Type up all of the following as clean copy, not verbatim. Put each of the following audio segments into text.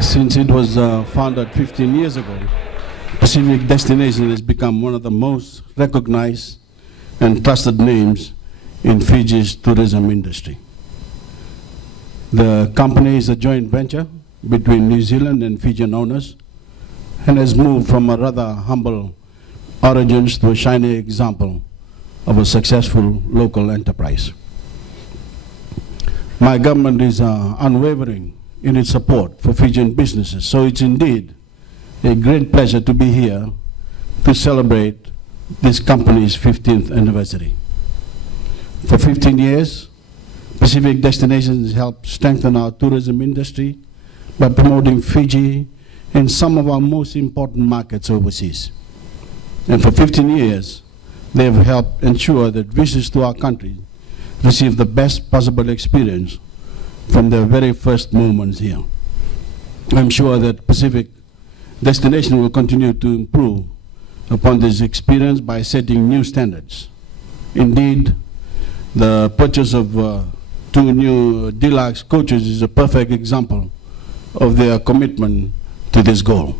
Since it was founded 15 years ago, Pacific Destinationz has become one of the most recognized and trusted names in Fiji's tourism industry. The company is a joint venture between New Zealand and Fijian owners and has moved from a rather humble origins to a shining example of a successful local enterprise. My government is unwavering in its support for Fijian businesses, so it's indeed a great pleasure to be here to celebrate this company's 15th anniversary. For 15 years, Pacific Destinationz has helped strengthen our tourism industry by promoting Fiji in some of our most important markets overseas. And for 15 years, they have helped ensure that visitors to our country receive the best possible experience from their very first moments here. I'm sure that Pacific Destinationz will continue to improve upon this experience by setting new standards. Indeed, the purchase of 2 new deluxe coaches is a perfect example of their commitment to this goal.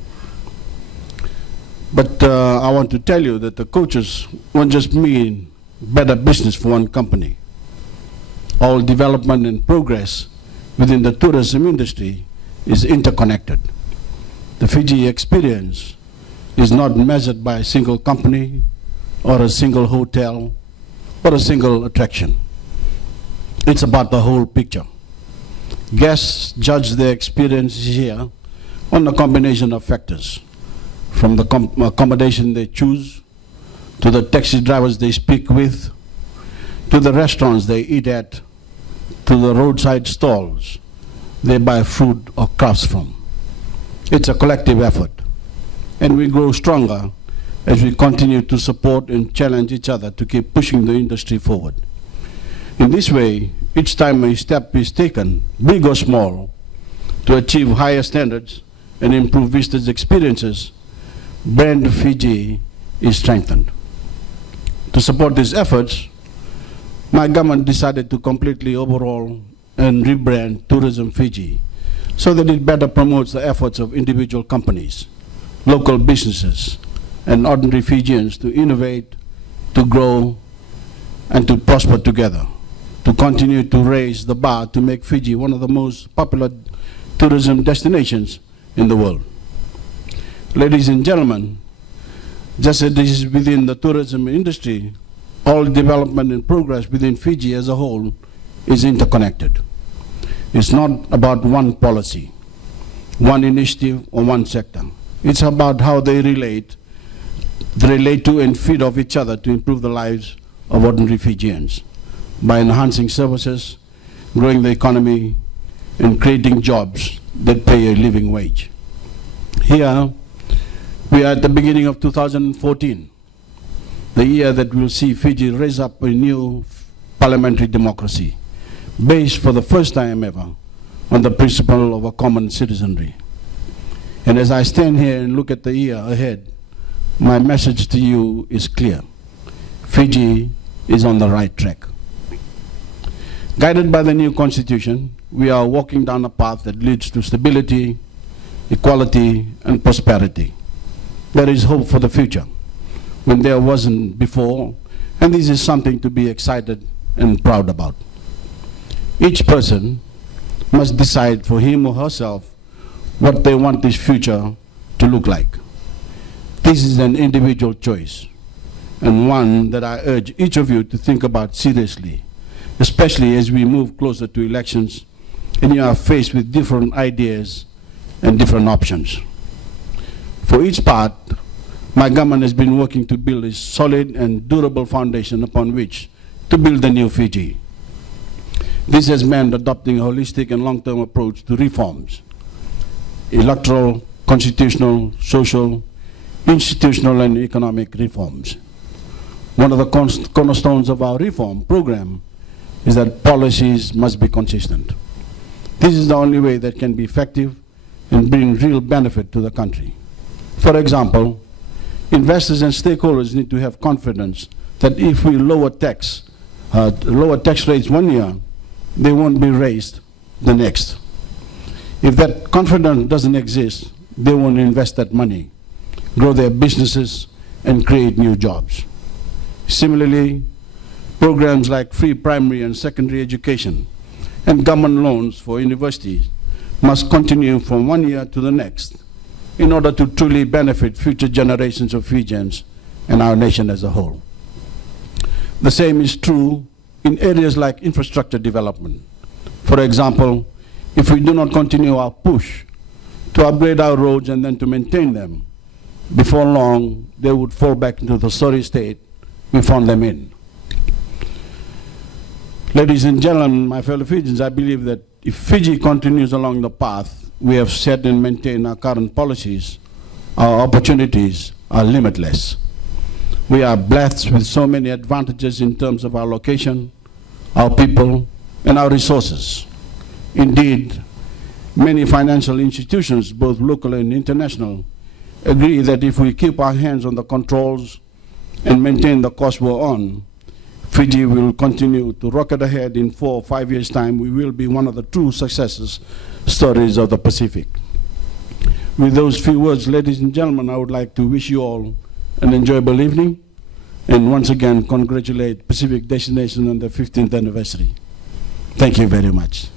But I want to tell you that the coaches won't just mean better business for one company. All development and progress within the tourism industry is interconnected. The Fiji experience is not measured by a single company or a single hotel or a single attraction. It's about the whole picture. Guests judge their experiences here on a combination of factors, from the accommodation they choose, to the taxi drivers they speak with, to the restaurants they eat at, to the roadside stalls they buy fruit or crafts from. It's a collective effort, and we grow stronger as we continue to support and challenge each other to keep pushing the industry forward. In this way, each time a step is taken, big or small, to achieve higher standards and improve visitors' experiences, brand Fiji is strengthened. To support these efforts, my government decided to completely overhaul and rebrand Tourism Fiji so that it better promotes the efforts of individual companies, local businesses, and ordinary Fijians to innovate, to grow, and to prosper together, to continue to raise the bar to make Fiji one of the most popular tourism destinations in the world. Ladies and gentlemen, just as this is within the tourism industry, all development and progress within Fiji as a whole is interconnected. It's not about one policy, one initiative, or one sector. It's about how they relate to and feed off each other to improve the lives of ordinary Fijians by enhancing services, growing the economy, and creating jobs that pay a living wage. Here, we are at the beginning of 2014, the year that will see Fiji raise up a new parliamentary democracy, based for the first time ever on the principle of a common citizenry. And as I stand here and look at the year ahead, my message to you is clear. Fiji is on the right track. Guided by the new constitution, we are walking down a path that leads to stability, equality, and prosperity. There is hope for the future when there wasn't before, and this is something to be excited and proud about. Each person must decide for him or herself what they want this future to look like. This is an individual choice, and one that I urge each of you to think about seriously, especially as we move closer to elections and you are faced with different ideas and different options. For each part, my government has been working to build a solid and durable foundation upon which to build the new Fiji. This has meant adopting a holistic and long-term approach to reforms: electoral, constitutional, social, institutional, and economic reforms. One of the cornerstones of our reform program is that policies must be consistent. This is the only way that can be effective and bring real benefit to the country. For example, investors and stakeholders need to have confidence that if we lower tax rates one year, they won't be raised the next. If that confidence doesn't exist, they won't invest that money, grow their businesses, and create new jobs. Similarly, programs like free primary and secondary education and government loans for universities must continue from one year to the next in order to truly benefit future generations of Fijians and our nation as a whole. The same is true in areas like infrastructure development. For example, if we do not continue our push to upgrade our roads and then to maintain them, before long they would fall back into the sorry state we found them in. Ladies and gentlemen, my fellow Fijians, I believe that if Fiji continues along the path we have set and maintain our current policies, our opportunities are limitless. We are blessed with so many advantages in terms of our location, our people, and our resources. Indeed, many financial institutions, both local and international, agree that if we keep our hands on the controls and maintain the course we're on, Fiji will continue to rocket ahead. In 4 or 5 years' time. We will be one of the true success stories of the Pacific. With those few words, ladies and gentlemen, I would like to wish you all an enjoyable evening, and once again congratulate Pacific Destinationz on the 15th anniversary. Thank you very much.